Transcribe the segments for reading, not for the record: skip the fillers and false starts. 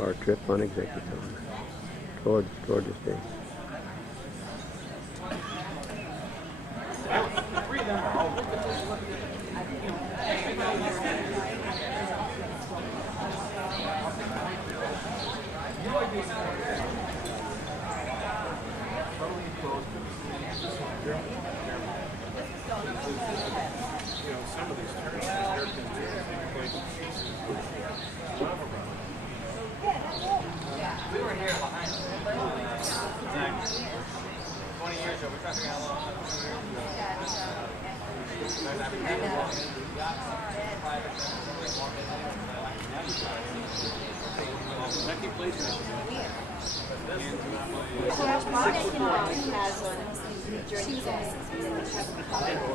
Our trip on executive toward Georgia State. Some of these tournaments, we were here behind 20 years ago. We're trying to figure out how long.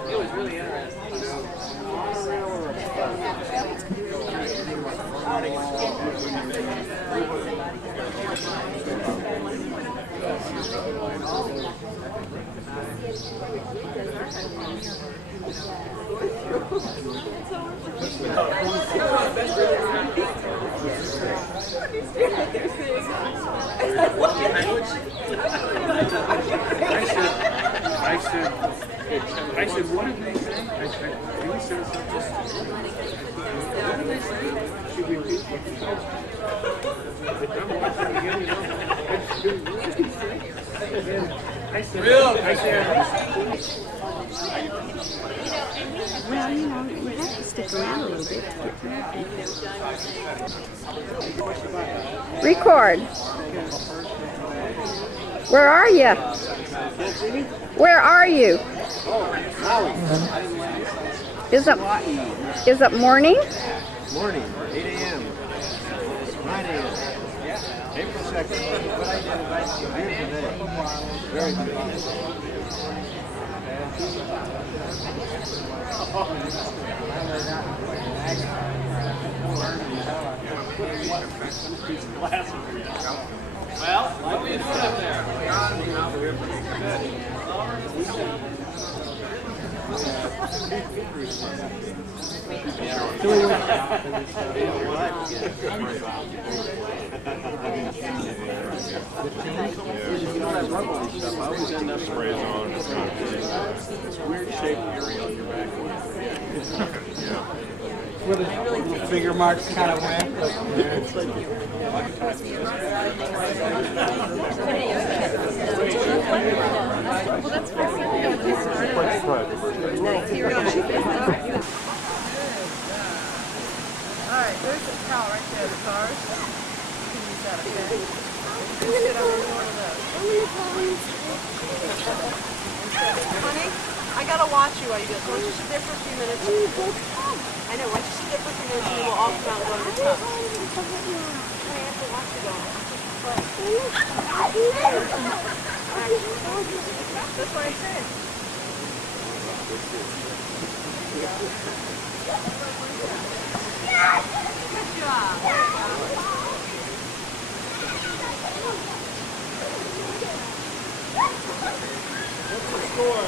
It was really interesting. I said, what did they say? Can we say something? What did they say? Should we repeat what they said? I'm watching again, you know. I said, well, you know, we have to stick around a little bit to get moving. Record. Where are you? Where are you? Is it morning? Morning, 8 a.m. 9 a.m. April 2nd. What I did is I beautiful day. Very beautiful. Well, what were you doing up there? Sprays on. Weird shaped area on your back. Where the finger marks kind of went. Alright, there's a towel right there, the cars. You can use that, okay? You can sit on any one of those. Honey, I gotta watch you while you do this. Why don't you sit there for a few minutes? I know, why don't you sit there for a few minutes and then we'll all come out and go to the tub. I have to watch you go. That's what I said. Good job. What's the score?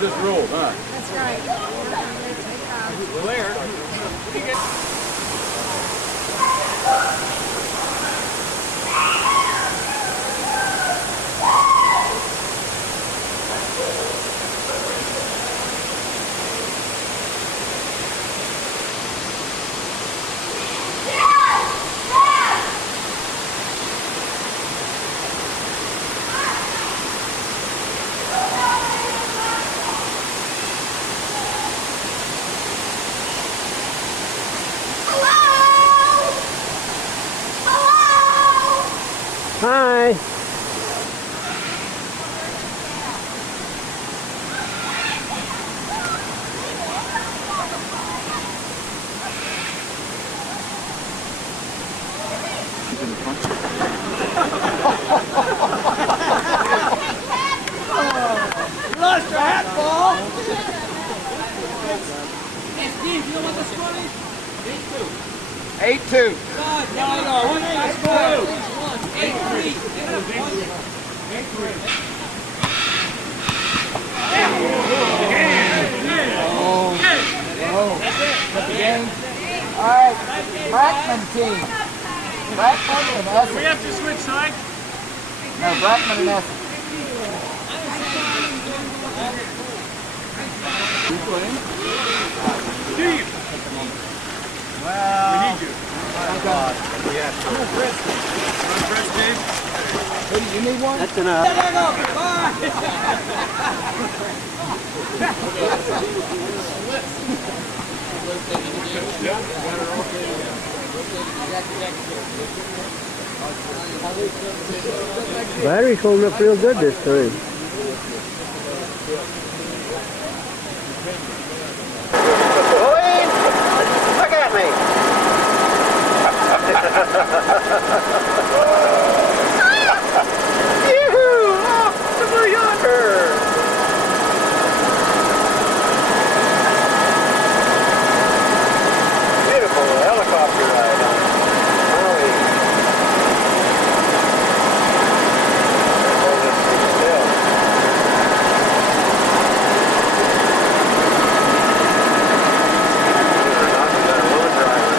just rolled, huh? That's right. Well, there. Hi. Lost your hat, ball. Hey, Steve, you know what the score is? 8-2. No. What is the score? 8-3. All right, Brackman team. Brackman and Essex. We have to switch sides. No, Brackman and Essex. Steve. Well, We need you. my God. Yeah. Press, Dave. Who, you need one? That's enough. Battery's holding up real good this time. Pauline, look at me. Yoo-hoo! Off over yonder. Beautiful helicopter ride on Maui. Hold this thing still. You're not a road driver.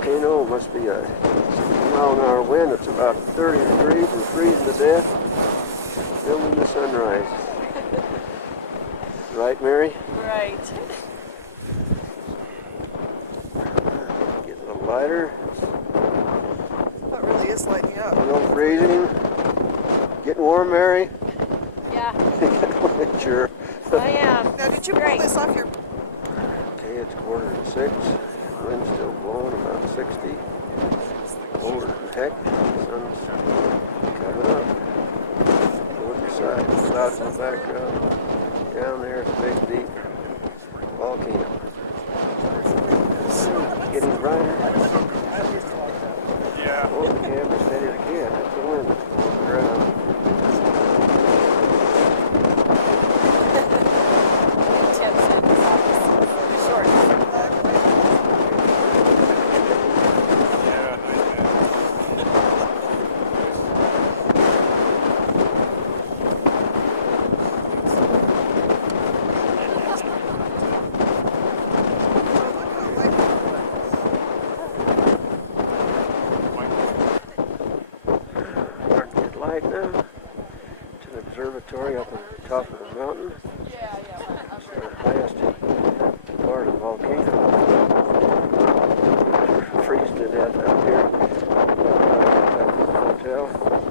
volcano. It must be a 60-mile-an-hour wind. It's about 30 degrees. We're freezing to death. Filming the sunrise. Right, Mary? Right. Getting a little lighter. That really is lighting up. A little freezing. Getting warm, Mary? Yeah, Sure. I am. Now, did you pull this off your... Okay, it's 5:45. Wind's still blowing about 60. Colder than heck. Sun's coming up. Look aside. Clouds in the background. Down there, it's a big, deep volcano. Getting brighter. Yeah. Oh, the camera's steady as a kid. That's the wind that's blowing around. Tim's in his office. Short. Yeah. Starting to get light now. It's an observatory up on the top of the mountain. It's the highest part of the volcano. We're freezing to death out here. Up at the hotel. That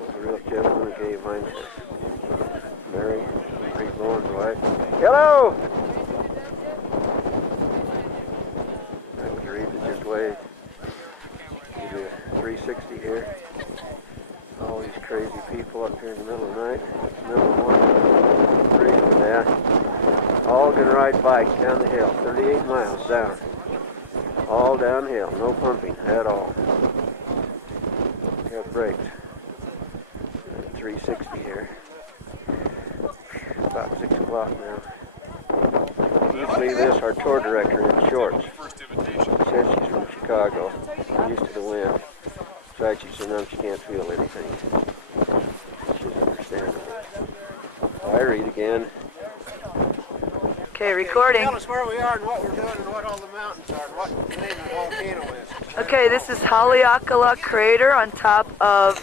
was a real gentleman who gave mine to Mary, Reed Bowen's wife. Hello! That was Reed that just waved. You do a 360 here. All these crazy people up here in the middle of the night, middle of the morning, freezing to death. All gonna ride bikes down the hill, 38 miles down. All downhill, no pumping at all. Got brakes. 360 here. About 6 o'clock now. Usually this, our tour director in shorts. Says she's from Chicago, used to the wind. Besides, she said, no, she can't feel anything. She's understandable. I read again. Okay, recording. Tell us where we are and what we're doing and what all the mountains are and what the name of the volcano is. Okay, this is Haleakala Crater on top of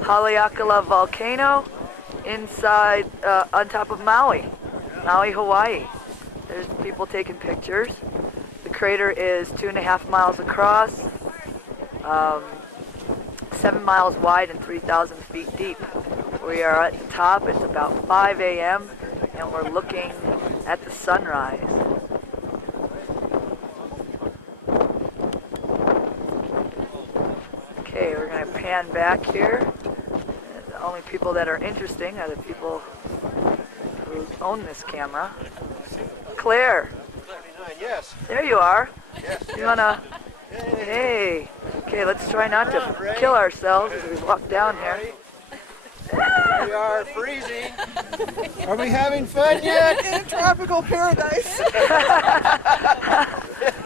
Haleakala Volcano inside, on top of Maui, Hawaii. There's people taking pictures. The crater is 2.5 miles across, 7 miles wide and 3,000 feet deep. We are at the top. It's about 5 a.m. and we're looking at the sunrise. Okay, we're going to pan back here. The only people that are interesting are the people who own this camera. Claire, 39, yes. there you are. Yes. You wanna? Hey. Okay, let's try not to kill ourselves as we walk down here. We are freezing. Are we having fun yet? In a tropical paradise.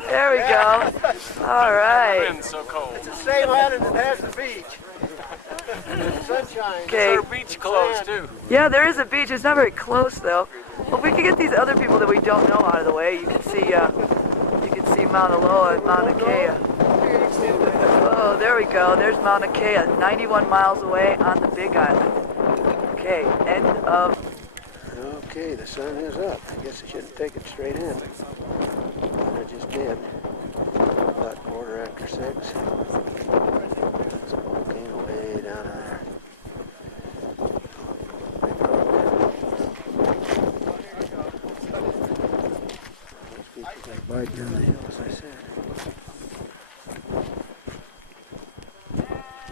There we go. All right. Wind's so cold. It's the same island that has the beach. Sunshine. Okay. Beach closed too. Yeah, there is a beach. It's not very close though. Well, if we could get these other people that we don't know out of the way, you can see Mauna Loa and Mauna Kea. Oh, there we go. There's Mauna Kea, 91 miles away on the Big Island. Okay, end of. Okay, the sun is up. I guess I shouldn't take it straight in. But I just did. About 6:15. It's a volcano way down there. Right down the hill, as I said.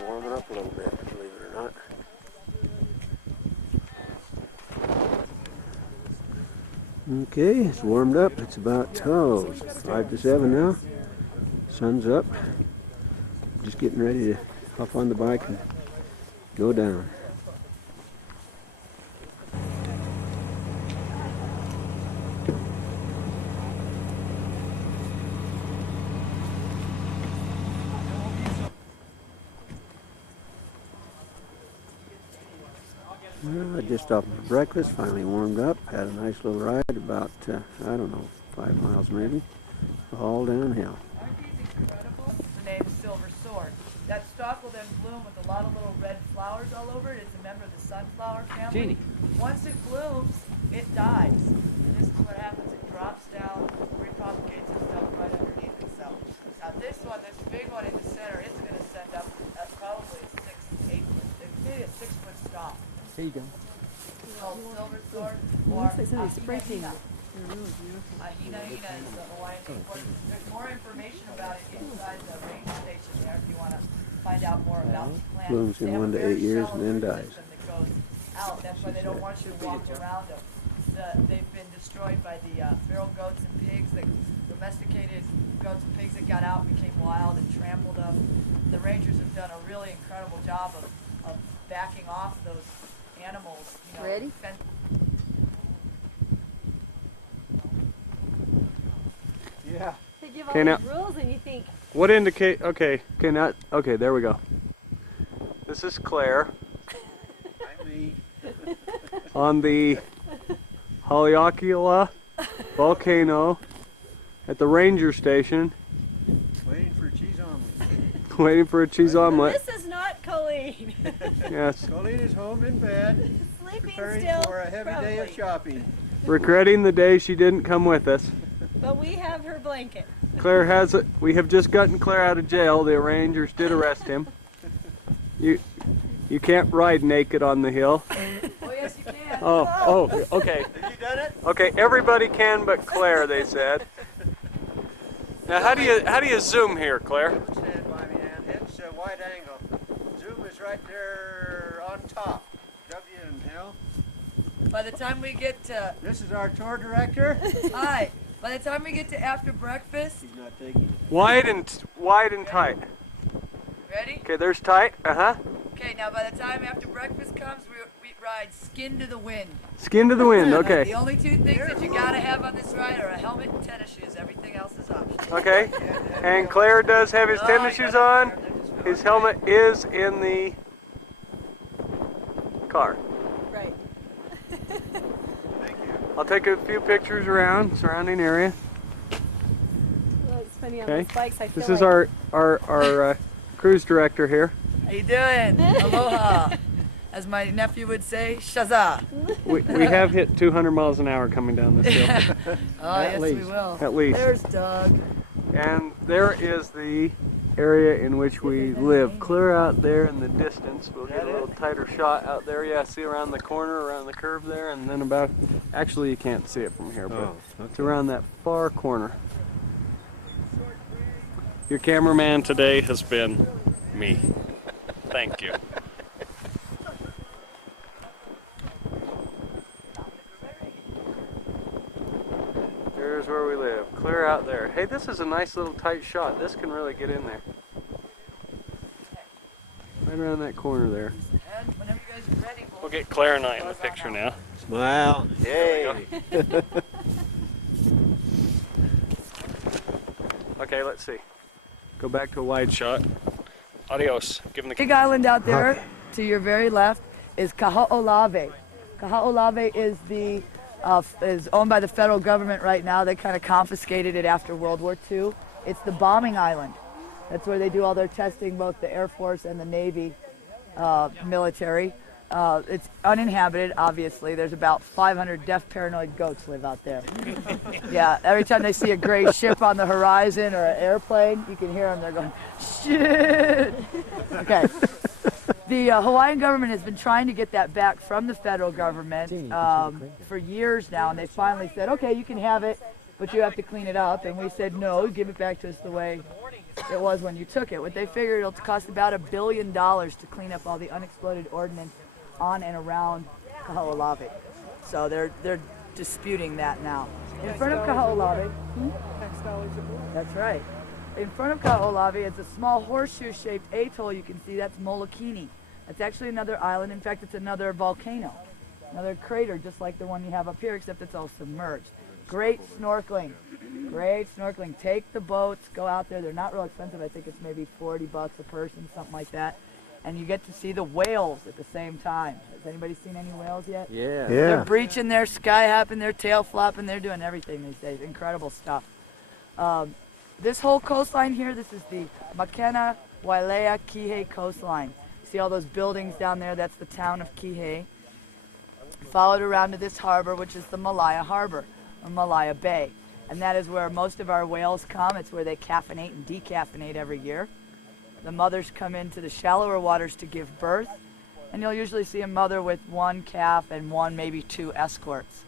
Warming up a little bit, believe it or not. Okay, it's warmed up. It's about 5 to 7 now. Sun's up. Just getting ready to hop on the bike and go down. Just off my breakfast, finally warmed up, had a nice little ride about, I don't know, 5 miles maybe, all downhill. that stalk will then bloom with a lot of little red flowers all over it. It's a member of the sunflower family. Jeannie. Once it blooms, it dies. And this is what happens. It drops down, repropagates itself right underneath itself. Now this one, this big one in the center, it's going to send up probably a 6, 8 foot, maybe a 6 foot stalk. Here you go. It's called silver sword or ahina. Ahina is the Hawaiian name for it. There's more information about it inside the range station there if you want to find out more about the plant. Blooms in They have 1 a to very 8 years shallow and then root dies. system that goes out. That's why they don't want you to walk around them. They've been destroyed by the feral goats and pigs, the domesticated goats and pigs that got out and became wild and trampled them. The rangers have done a really incredible job of backing off those animals. You know, Ready? Yeah. They give all Okay, now- these rules and you think, What indicate? Okay, now. Okay, there we go. This is Claire I'm me. on the Haleakala volcano at the ranger station, Waiting for a cheese omelet. waiting for a cheese omelet. this is not Colleen. Yes, Colleen is home in bed, Sleeping preparing still, for a heavy day of probably. shopping. regretting the day she didn't come with us. But we have her blanket. Claire has it. We have just gotten Claire out of jail. The rangers did arrest him. You can't ride naked on the hill. Oh yes, you can. Oh, okay. Have you done it? Okay, everybody can but Claire, they said. Now, how do you zoom here, Claire? Stand by me, Ann. It's a wide angle. Zoom is right there on top. W and L. By the time we get to This is our tour director. hi, by the time we get to after breakfast, He's not taking it. Wide and tight. ready? Okay, there's tight. Uh-huh. Okay, now by the time after breakfast comes, we ride skin to the wind. Skin to the wind. The Okay. only two things that you gotta have on this ride are a helmet and tennis shoes. Everything else is optional. Okay. And Claire does have his tennis shoes on. His helmet is in the car. Right. I'll take a few pictures around surrounding area. Well, it's funny on Okay. those bikes. I feel This is like our cruise director here. How you doing? Aloha. As my nephew would say, shaza. We have hit 200 miles an hour coming down this hill, Oh, yes, we will. at least. There's Doug. And there is the area in which we live. Clear out there in the distance. We'll get a little tighter shot out there. Yeah, see around the corner, around the curve there, and then about, actually you can't see it from here, but it's around that far corner. Your cameraman today has been me. Thank you. Here's where we live. Clear out there. Hey, this is a nice little tight shot. This can really get in there. Right around that corner there. And whenever you guys are ready, We'll get Claire and I in the picture now. Smile. Yay. Okay, let's see. Go back to a wide shot. Adios. Give him the big island out there to your very left is Kaho'olawe. Kaho'olawe is owned by the federal government right now. They kind of confiscated it after World War II. It's the bombing island. That's where they do all their testing, both the Air Force and the Navy military. It's uninhabited, obviously. There's about 500 deaf, paranoid goats live out there. Yeah, every time they see a gray ship on the horizon or an airplane, you can hear them. They're going, shit. Okay. The Hawaiian government has been trying to get that back from the federal government for years now, and they finally said, okay, you can have it, but you have to clean it up. And we said, no, give it back to us the way it was when you took it. What they figured it'll cost about $1 billion to clean up all the unexploded ordnance on and around Kaho'olawe. So they're disputing that now. In front of Kaho'olawe, that's right. In front of Kaho'olawe is a small horseshoe-shaped atoll you can see. That's Molokini. That's actually another island. In fact, it's another volcano, another crater, just like the one you have up here, except it's all submerged. Great snorkeling. Great snorkeling. Take the boats, go out there. They're not real expensive. I think it's maybe $40 a person, something like that. And you get to see the whales at the same time. Has anybody seen any whales yet? Yeah. They're breaching, their sky hopping, their tail flopping. They're doing everything these days. Incredible stuff. This whole coastline here, this is the Makena Wailea Kihei coastline. See all those buildings down there? That's the town of Kihei. Followed around to this harbor, which is the Malaya Harbor, or Malaya Bay. And that is where most of our whales come. It's where they caffeinate and decaffeinate every year. The mothers come into the shallower waters to give birth. And you'll usually see a mother with one calf and one, maybe two escorts.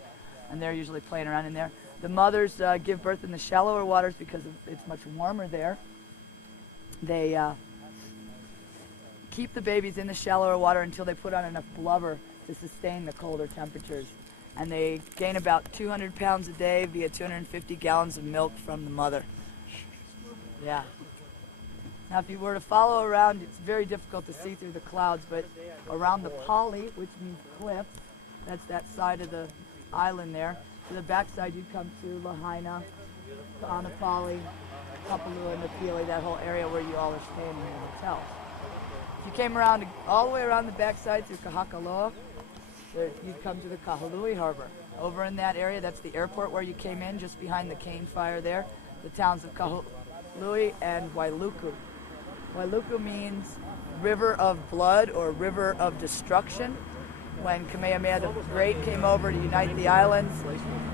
And they're usually playing around in there. The mothers give birth in the shallower waters because it's much warmer there. They keep the babies in the shallower water until they put on enough blubber to sustain the colder temperatures. And they gain about 200 pounds a day via 250 gallons of milk from the mother. Yeah. Now if you were to follow around, it's very difficult to see through the clouds, but around the Pali, which means cliff, that's that side of the island there. To the backside you'd come to Lahaina, to Anapali, Kapalua, and Napili, that whole area where you all are staying in your hotels. If you came around all the way around the backside through Kahakaloa, you'd come to the Kahului Harbor. Over in that area, that's the airport where you came in, just behind the cane fire there, the towns of Kahului and Wailuku. Wailuku means river of blood or river of destruction. When Kamehameha the Great came over to unite the islands,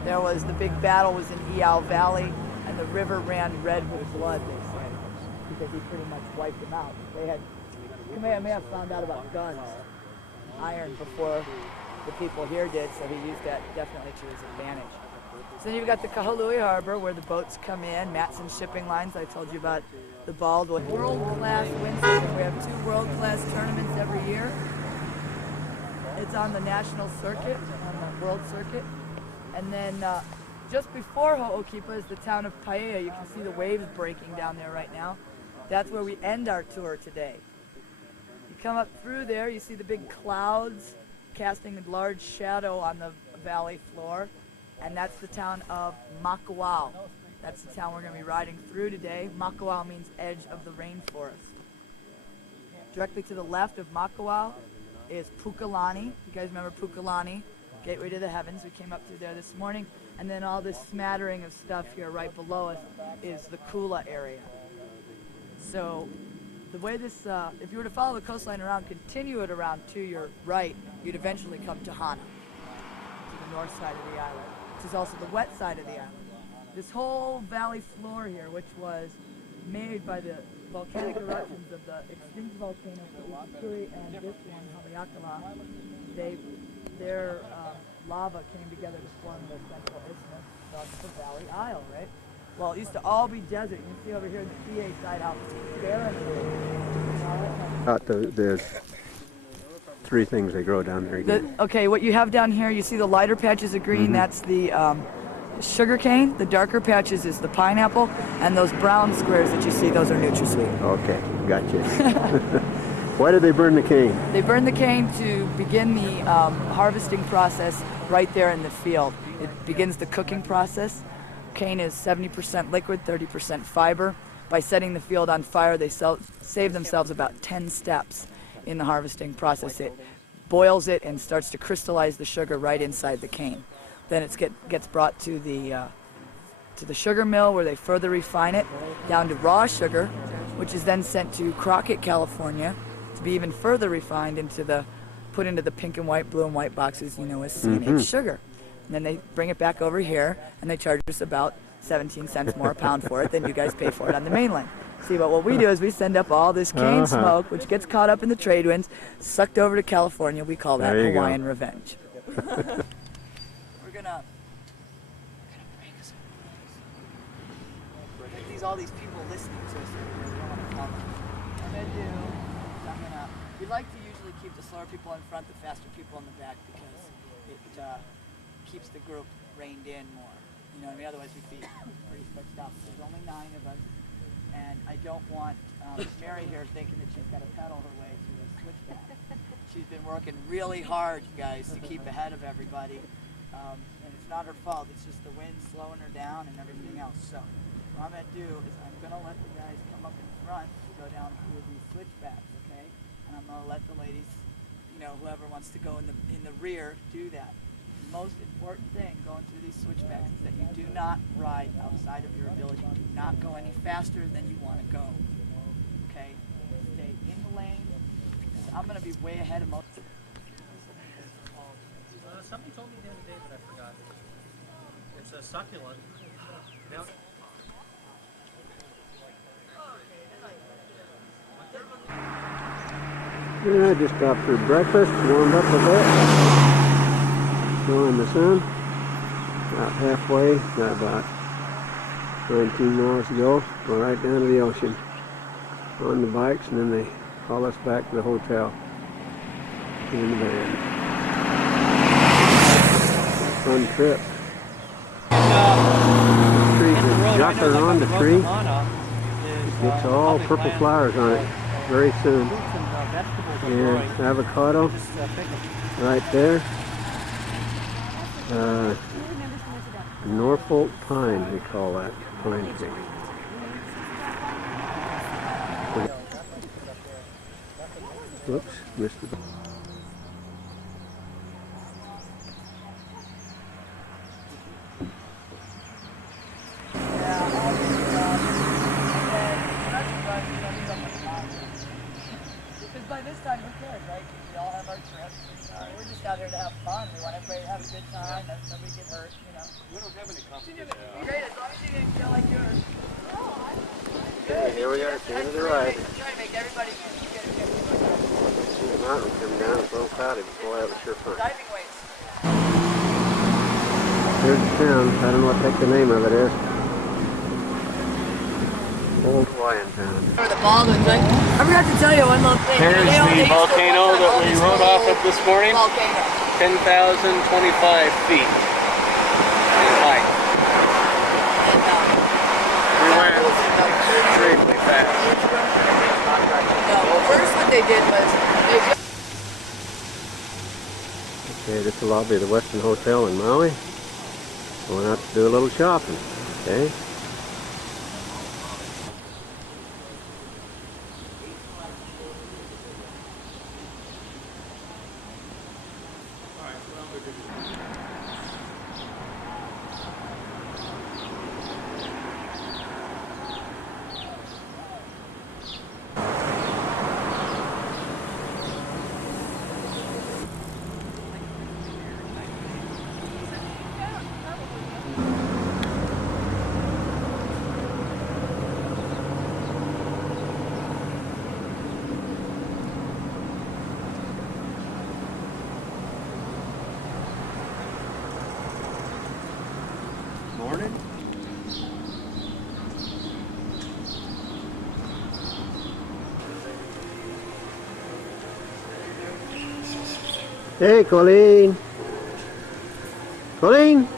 there was the big battle was in Iao Valley, and the river ran red with blood, they say, because he pretty much wiped them out. Kamehameha found out about guns, iron, before the people here did, so he used that definitely to his advantage. So then you've got the Kahului Harbor where the boats come in, Matson Shipping Lines, I told you about the Baldwin. World-class wind system. We have 2 world-class tournaments every year. It's on the national circuit, on the world circuit. And then just before Ho'okipa is the town of Paia. You can see the waves breaking down there right now. That's where we end our tour today. You come up through there, you see the big clouds casting a large shadow on the valley floor, and that's the town of Makawao. That's the town we're going to be riding through today. Makawao means edge of the rainforest. Directly to the left of Makawao is Pukalani. You guys remember Pukalani? Gateway to the Heavens. We came up through there this morning. And then all this smattering of stuff here right below us is the Kula area. So the way this, if you were to follow the coastline around, continue it around to your right, you'd eventually come to Hana, to the north side of the island, which is also the wet side of the island. This whole valley floor here, which was made by the volcanic eruptions of the extinct volcanoes Ukuri and this one, Haleakala, their lava came together to form the central isthmus, thus the Valley Isle, right? Well, it used to all be desert. You can see over here on the PA side how barren it is. The 3 things they grow down there again. Okay, what you have down here, you see the lighter patches of green, that's the sugar cane. The darker patches is the pineapple, and those brown squares that you see, those are NutraSweet. Okay, gotcha. Why do they burn the cane? They burn the cane to begin the harvesting process right there in the field. It begins the cooking process. Cane is 70% liquid, 30% fiber. By setting the field on fire, they save themselves about 10 steps in the harvesting process. It boils it and starts to crystallize the sugar right inside the cane. Then it gets brought to the sugar mill where they further refine it down to raw sugar, which is then sent to Crockett, California, to be even further refined put into the pink and white, blue and white boxes, you know, as C&H sugar. And then they bring it back over here, and they charge us about 17 cents more a pound for it than you guys pay for it on the mainland. See, but what we do is we send up all this cane smoke, which gets caught up in the trade winds, sucked over to California. We call that Hawaiian revenge. We're gonna break us. All these people listening to us. We like to usually keep the slower people in front, the faster people in the back, because it keeps the group reined in more. You know what I mean? Otherwise we'd be pretty stretched out. There's only 9 of us, and I don't want Mary here thinking that she's got to pedal her way through the switchback. She's been working really hard, you guys, to keep ahead of everybody, and it's not her fault. It's just the wind slowing her down and everything else. So what I'm going to do is I'm going to let the guys come up in front to go down through these switchbacks, okay? And I'm going to let the ladies, you know, whoever wants to go in the rear, do that. The most important thing going through these switchbacks is that you do not ride outside of your ability. Do not go any faster than you want to go, okay? I'm gonna be way ahead of most. Somebody told me the other day, but I forgot. It's a succulent. Yep. Yeah, I just stopped for breakfast, warmed up a bit. Enjoying the sun. About halfway, got about 19 miles to go. We're right down to the ocean on the bikes, and then they haul us back to the hotel in the van. Fun trip. Trees are jucker on the tree. It gets all purple flowers on it very soon. And avocado right there. Norfolk pine, we call that pine tree. Whoops, missed it. Because by this time, who cares, right? We all have our trips. We're just out here to have fun. We want everybody to have a good time. Nobody get hurt, you know. We don't have any competition. Great, as long as you didn't feel like yours. Okay, here we are at the end of the ride. Try to make everybody get See the mountain come down, it's a little cloudy, but boy, that was sure fun. diving weights. Here's the town. I don't know what the heck the name of it is. Old Hawaiian town. Or the baldwin thing. I forgot to tell you one little thing. Here's They the used to volcano work on that we all rode these off of this morning. Volcano. 10,025 feet in height. And, We went extremely fast. no, first what they did was they just Okay, this is the lobby of the Westin Hotel in Maui. Going out to do a little shopping. Okay. Morning. Hey, Colleen. Colleen.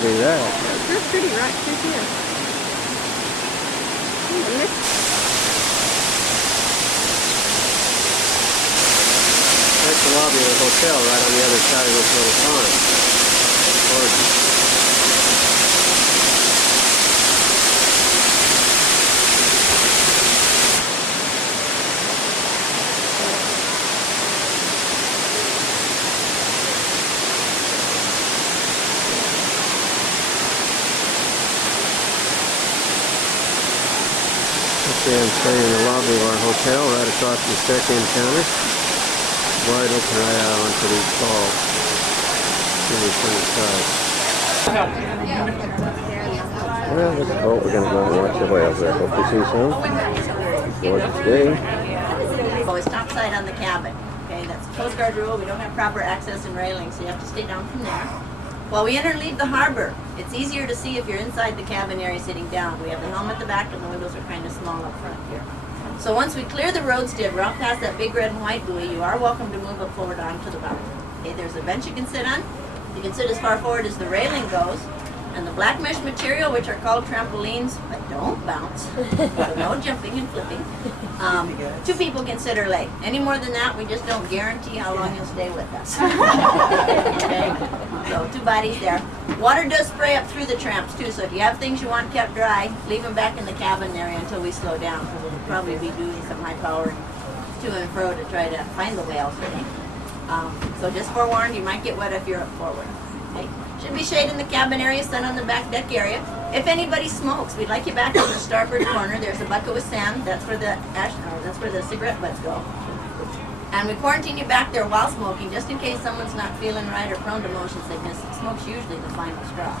see that. They're pretty right through here. That's the lobby of the hotel right on the other side of this little pond. Gorgeous. I'm staying in the lobby of our hotel right across the check-in counter. Wide open right out onto these falls. Really pretty sight. Well, this boat, we're going to go and watch the whales there. Hope to see some. Gorgeous day. Always topside on the cabin. Okay, that's a Coast Guard rule. We don't have proper access and railings, so you have to stay down from there. While we enter and leave the harbor, it's easier to see if you're inside the cabin area sitting down. We have the helm at the back and the windows are kind of small up front here. So once we clear the roadstead, we're out past that big red and white buoy, you are welcome to move up forward onto the bow. Okay, there's a bench you can sit on. You can sit as far forward as the railing goes. And the black mesh material, which are called trampolines, but don't bounce. So no jumping and flipping. 2 people can sit or lay. Any more than that, we just don't guarantee how long you'll stay with us. Okay? So 2 bodies there. Water does spray up through the tramps too, so if you have things you want kept dry, leave them back in the cabin area until we slow down, because we'll probably be doing some high power to and fro to try to find the whales, I think. So just forewarned, you might get wet if you're up forward. Okay? Should be shade in the cabin area, sun on the back deck area. If anybody smokes, we'd like you back in the starboard corner. There's a bucket with sand. That's where the that's where the cigarette butts go. And we quarantine you back there while smoking, just in case someone's not feeling right or prone to motion sickness. Smoke's usually the final straw.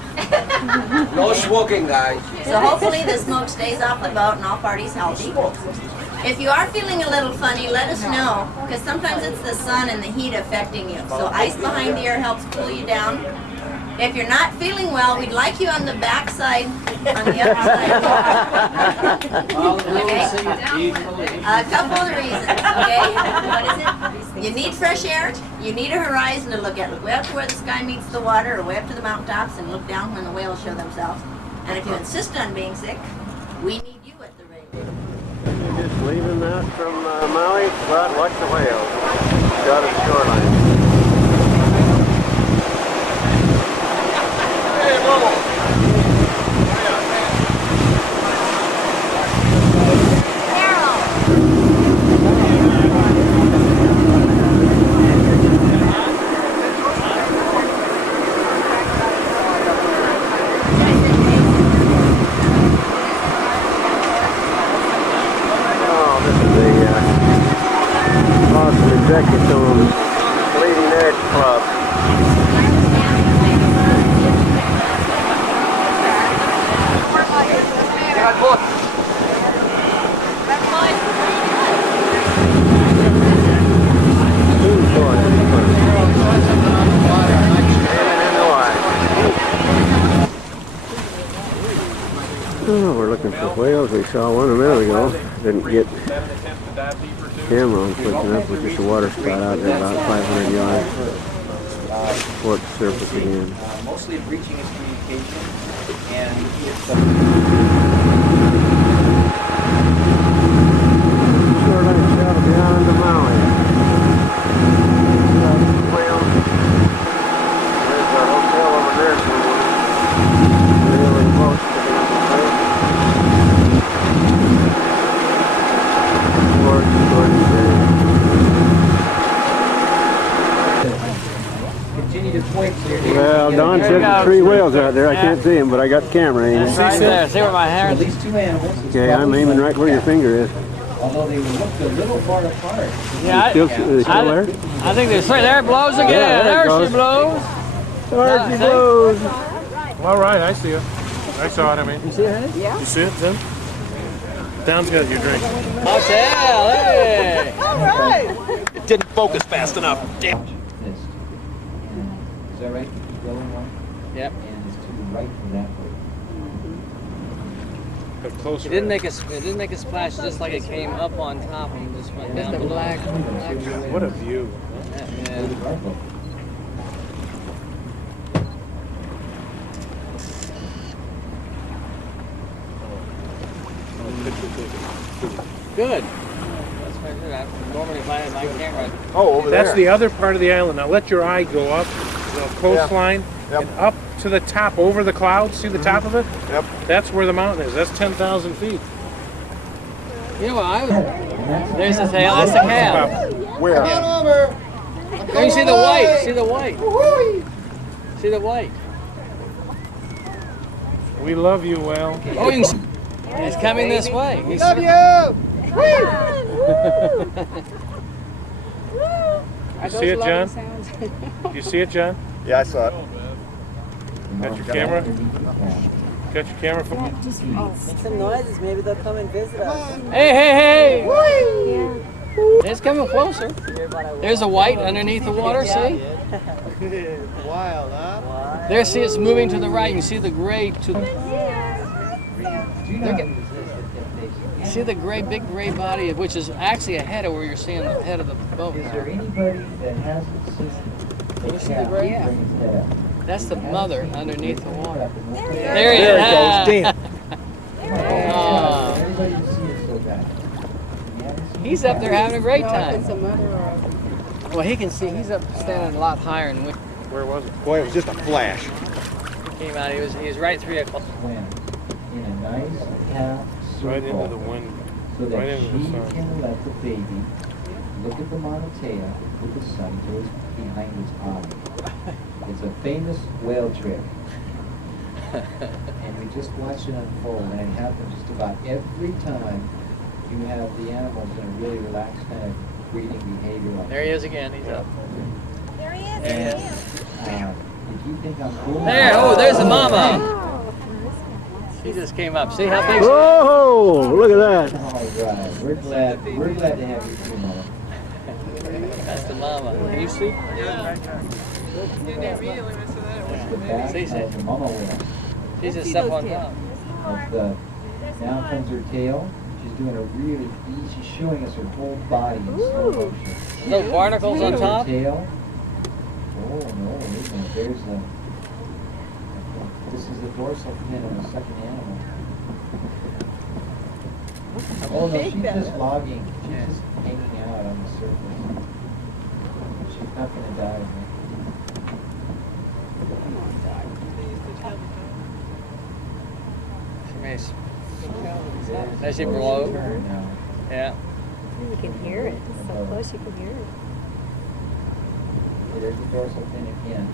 No smoking, guys. So hopefully the smoke stays off the boat and all parties healthy. If you are feeling a little funny, let us know, because sometimes it's the sun and the heat affecting you. So ice behind the ear helps cool you down. If you're not feeling well, we'd like you on the back side, on the other side. Okay? A couple of reasons, okay? What is it? You need fresh air, you need a horizon to look at. Look way up to where the sky meets the water, or way up to the mountaintops, and look down when the whales show themselves. And if you insist on being sick, we need you at the railing. You're just leaving that from Maui. Well, watch the whales. Got a shoreline. Executive Leading Edge Club. Oh, we're looking for whales. We saw one a minute ago. Didn't get camera on quick enough. With just a water spot out there about 500 yards before it surfaced again. Mostly breaching its communication and Shoreline travel beyond the Maui. Well, there's a hotel over there somewhere. Really close to the Well, Don said there's 3 whales out there. I can't see them, but I got the camera aiming. Right there. See where my hair at is? least 2 animals. Okay, I'm aiming right where your finger is. Although they looked a little far apart. Yeah, Still there? I think there's 3. There it blows again. Yeah, there it there goes. she blows. There she blows. All right, I see it. I saw it, I mean. You see it? You see it, Tim? Down's got your drink. Hotel, hey! All right. It didn't focus fast enough. Damn. Is that right? Yellow one? Yep. And it's to the right of that way. But closer. It didn't make a splash, just like it came up on top and just went down below. What a view. Yeah. Good. That's what I did. I normally if I had my camera. Oh, over That's there. the other part of the island. Now let your eye go up the coastline Yep. and up to the top, over the clouds. See the top of it? Yep. That's where the mountain is. That's 10,000 feet. You know what? There's the tail. That's the cab. Where? There you see the white. See the white. See the white. We love you, Will. Oh, you can see. He's coming this way. He's Love you. You see it, John? You see it, John? Yeah, I saw it. Got your camera? Got your camera? Make some noises. Maybe they'll come and visit us. Hey, hey, hey! It's coming closer. There's a white underneath the water, see? Wild, huh? There, see, it's moving to the right. You can see the gray to the... See the gray, big gray body, which is actually ahead of where you're seeing the head of the boat. Is there anybody that has a system You that see the can gray? bring his head up? That's the mother underneath the water. There There he There it is. goes. Damn. Oh. Everybody can see it so bad. He's up there having a great time. It's a mother or Well, he can see. He's up standing a lot higher than we Where was it? Boy, it was just a flash. came out. He was right 3 o'clock. Swim in a nice half circle. Right into the wind. So that right into the she sun. can let the baby look at the monotail with the sun goes behind his eye. It's a famous whale trick. And we just watched it unfold, and it happens just about every time you have the animals in a really relaxed kind of breeding behavior like There he is again. He's up. There he is. And if you think I'm cool, There. Oh, there's the mama. She just came up. See how big she is? Oh, look at that. all right, we're glad to have you too, Mama. That's the mama. Can you see? That's the back See, see. of the mama whale. She's just up on top. That's the, now comes her tail. She's doing a really easy, she's showing us her whole body in slow motion. Those barnacles on Her top. tail. Oh no, isn't it? There's the, this is the dorsal fin of the second animal. Oh no, she's just logging. She's just hanging out on the surface. She's not gonna die. She may. Does she blow? Now. Yeah. You can hear it. It's so close you can hear it. There's the dorsal fin again.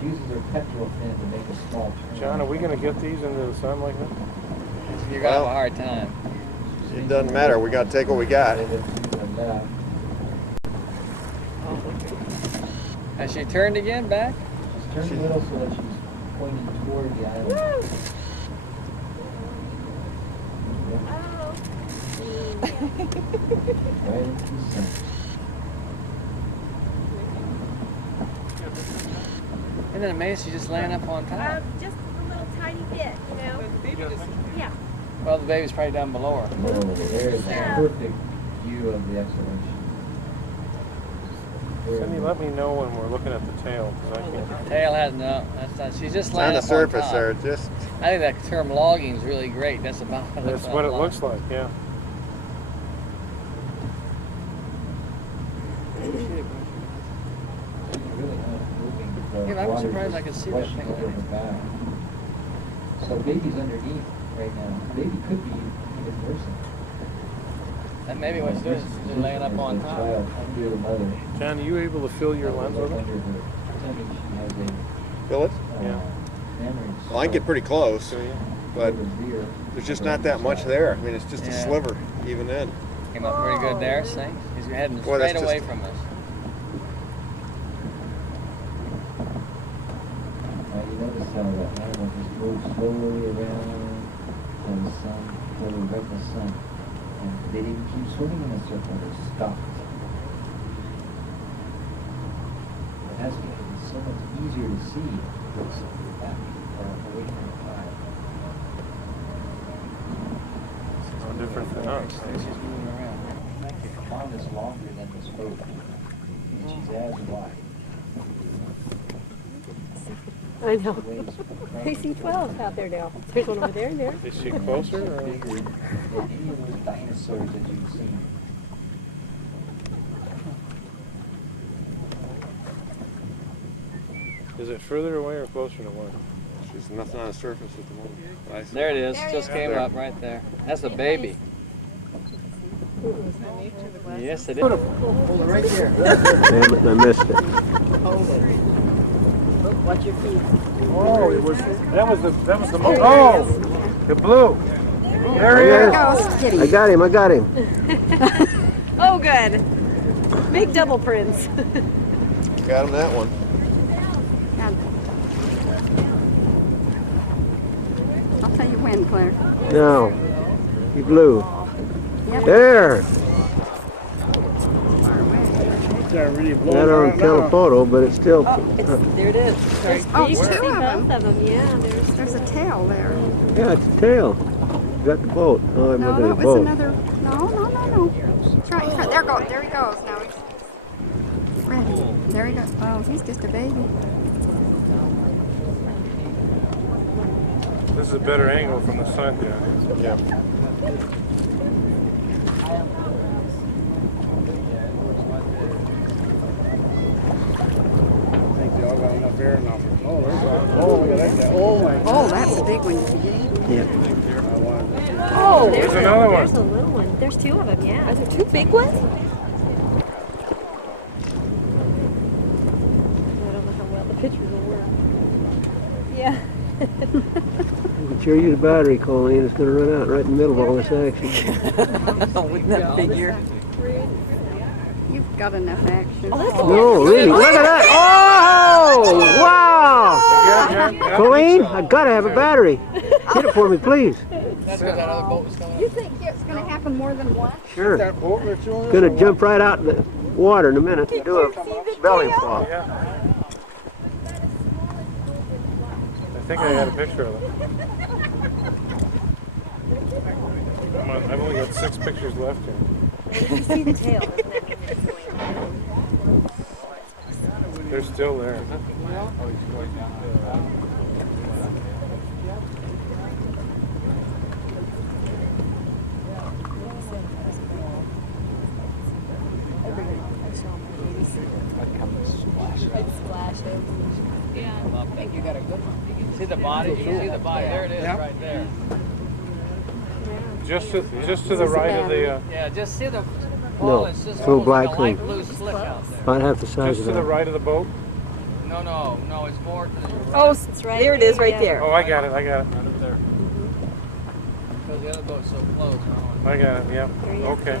She uses her pectoral fin to make a small turn. John, are we going to get these into the sun like that? You're gonna have a hard time. It doesn't matter. We got to take what we got. Has she turned again back? She's turned a little so that she's pointing toward the island. Right into the sun. Isn't it amazing? She's just laying up on top. Just a little tiny bit, you know. Yeah. Well, the baby's probably down below her. Oh, there's a perfect view of the exhalation. Cindy, let me know when we're looking at the tail, because I can't. Tail has no. That's not. She's just It's laying on the up surface top. there. Just I think that term logging is really great. That's about. That's what it looks like, yeah. She's really not moving because Yeah, I'm water's surprised I just could see that rushing thing over her back. So baby's underneath right now. Baby could be even worse. That may be what she's doing. She's laying up on top. Child under the mother. John, are you able to fill your lens with Under it? her. Pretending she has a fill it. Yeah. memory. Well, I can get pretty close, but over rear. there's just not that much there. I mean, it's just a Yeah. sliver, even then. Came up pretty good there. See, he's heading Boy, that's straight away just- from us. Now you notice how that animal just moves slowly around till the sun, till the red the sun. And they didn't keep swimming in a circle, they stopped. It has become so much easier to see what's back or away from the fire. No different than us. She's moving around. Thank you. The pond is longer than this boat, and she's as wide. I know. The waves crash. I see 12 out there now. There's one over there and there. Is she closer? Or? Bigger than any of those dinosaurs that you've seen. Is it further away or closer to one? There's nothing on the surface at the moment. I see. There it is. Just came up right there. That's a baby. Yes, it is. Hold it right there. Damn it, I missed it. Watch your feet. Oh, that was the most. Oh, the blue. There he is. I got him, I got him. Oh, good. Big double prints. Got him that one. I'll tell you when, Claire. No, he blew. Yep. There! Really I don't tell a photo, but it's still... There it is. Sorry. Oh, You can two see of them. both of them. Yeah, There's a tail there. Yeah, it's a tail. Got the boat. Oh, I'm No, looking that at the was boat. another. No. Try. There he goes. Now he's ready. There he goes. Oh, he's just a baby. This is a better angle from the sun, yeah. I think they all got enough air now. Oh, there's one. Oh, look at that guy. Oh my God. Oh, that's a big one. Oh, There's another one. There's a little one. There's two of them, yeah. Are there two big ones? I don't know how well the pictures will work. Yeah. I can show you the battery, Colleen. It's going to run out right in the middle of all this action. Wouldn't that figure? You've got enough action. No, really. Look at that. Oh, wow. Colleen, I got to have a battery. Hit it for me, please. That's because that other boat was coming up. You think it's going to happen more than once? Sure. That boat that's showing Going to jump right out in the water in a minute and do a belly flop. Yeah. I think I got a picture of it. I've only got 6 pictures left here. You see the tail, doesn't that mean it's going on? They're still there. I think you got a good one. See the body? You can see the body. There it is, right there. Just to the right of the Yeah, just see the. No, it's just little almost black like a light thing. blue slick out there. About half the size just of to the that. right of the boat. No, it's more to the right. Oh, it's right there. It is right there. Oh, I got it. Right over there. Because the other boat's so close. I got it. Yeah. There you Okay. go.